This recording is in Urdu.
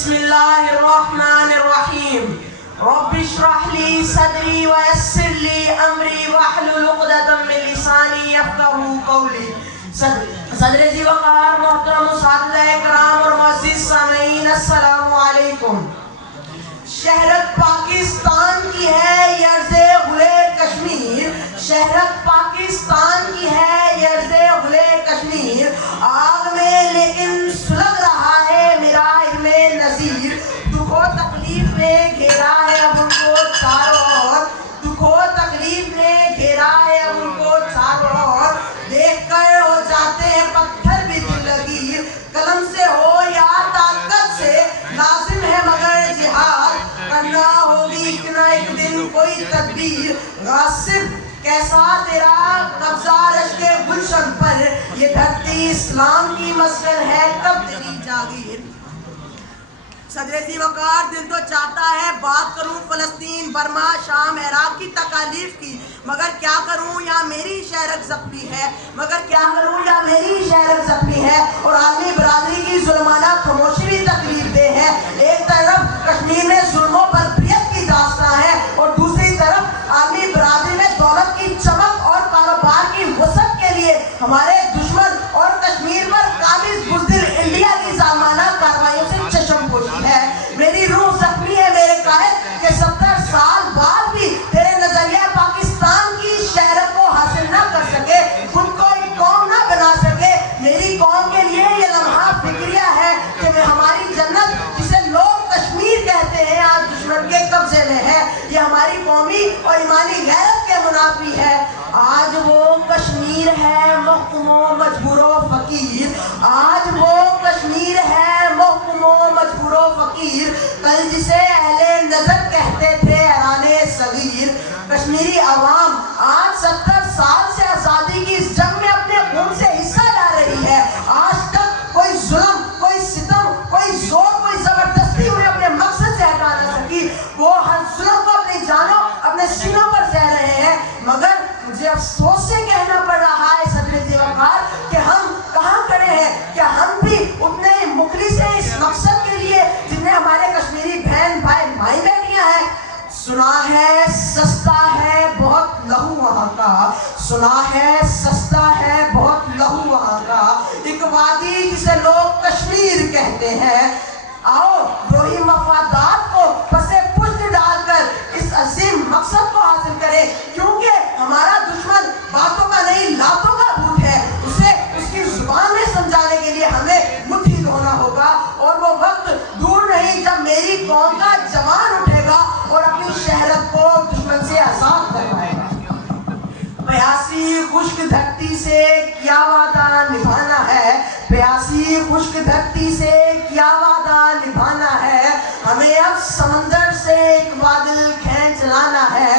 بسم اللہ الرحمن الرحیم رب اشرح لی صدری ویسر لی امری واحلل عقدۃ من لسانی یفقہوا قولی. صدر ذی وقار محترم اساتذہ کرام اور معزز سامعین، السلام علیکم. شہرت پاکستان کی ہے یرز گل کشمیر، شہرت پاکستان کی ہے یرز گل کشمیر. آگ میں لیکن سلگ رہا ہے میرا علم نذیر. دکھ و تکلیف نے گھیرا ہے اب ان کو چاروں اور، دکھ و تکلیف نے گھیرا ہے اب ان کو چاروں اور. دیکھ کر ہو جاتے ہیں پتھر بھی دل لگیر. قلم سے ہو یا طاقت سے لازم ہے مگر جہاد. کرنا ہوگی ایک نہ ایک دن کوئی تدبیر. غاصب کیسا تیرا قبضہ رشک گلشن پر، یہ دھرتی اسلام کی مسکن ہے کب تیری جاگیر. صدر ذی وقار دل تو چاہتا ہے بات کروں فلسطین، برما، شام، عراق کی تکالیف کی، مگر کیا کروں یا میری شہرت زخمی ہے، مگر کیا کروں یا میری شہرت زخمی ہے. اور عالمی برادری کی ظلمانہ خاموشی بھی تکلیف دہ ہے. ایک طرف کشمیر میں ظلموں پر بریت کی داستان ہے اور دوسری طرف عالمی برادری میں دولت کی چمک اور کاروبار کی وسعت کے لیے ہمارے دشمن اور کشمیر پر قابض بزدل انڈیا کی ظالمانہ کارروائیوں سے چشم پوشی ہے. میری روح زخمی ہے میرے قائد کہ 70 سال بعد بھی تیرے نظریہ پاکستان کی شہرت کو حاصل نہ کر سکے، خود کو ایک قوم نہ بنا سکے. میری قوم کے لیے یہ لمحہ فکریہ ہے کہ ہماری جنت جسے لوگ کشمیر کہتے ہیں آج دشمن کے قبضے میں ہے. یہ ہماری قومی اور ایمانی غیرت کے منافی ہے. آج وہ کشمیر ہے محکوم و مجبور و فقیر، آج وہ کشمیر ہے محکوم و مجبور و فقیر. کل جسے اہل نظر کہتے تھے حیران صغیر. کشمیری عوام آج 70 سال سے آزادی کی اس جنگ میں اپنے خون سے حصہ لا رہی ہے. آج تک کوئی ظلم، کوئی ستم، کوئی زور، کوئی زبردستی انہیں اپنے مقصد سے ہٹا نہ سکی. وہ ہر ظلم کو اپنی جانوں، اپنے سینوں پر سہ رہے ہیں. مگر مجھے افسوس سے کہنا پڑ رہا ہے صدر ذی وقار کہ ہم کہاں کھڑے ہیں. کہ ہم بھی اتنے مخلص ہیں اس مقصد کے لیے جنہیں ہمارے کشمیری بہن بھائی مائی بیٹیاں ہیں. سنا ہے سستا ہے بہت لہو وہاں کا، سنا ہے سستا ہے بہت لہو وہاں کا. ایک وادی جسے لوگ کشمیر کہتے ہیں. آؤ روحی مفادات کو پسے پشت ڈال کر اس عظیم مقصد کو حاصل کریں، کیونکہ ہمارا دشمن باتوں کا نہیں لاتوں کا بھوت ہے. اسے اس کی زبان میں سمجھانے کے لیے ہمیں مٹھی دھونا ہوگا. اور وہ وقت دور نہیں جب میری قوم کا جوان اٹھے گا اور اپنی شہرت کو دشمن سے آزاد کروائے گا. پیاسی خشک دھرتی سے کیا وعدہ نبھانا ہے، پیاسی خشک دھرتی سے کیا وعدہ نبھانا ہے. ہمیں اب سمندر سے ایک بادل کھینچ لانا ہے.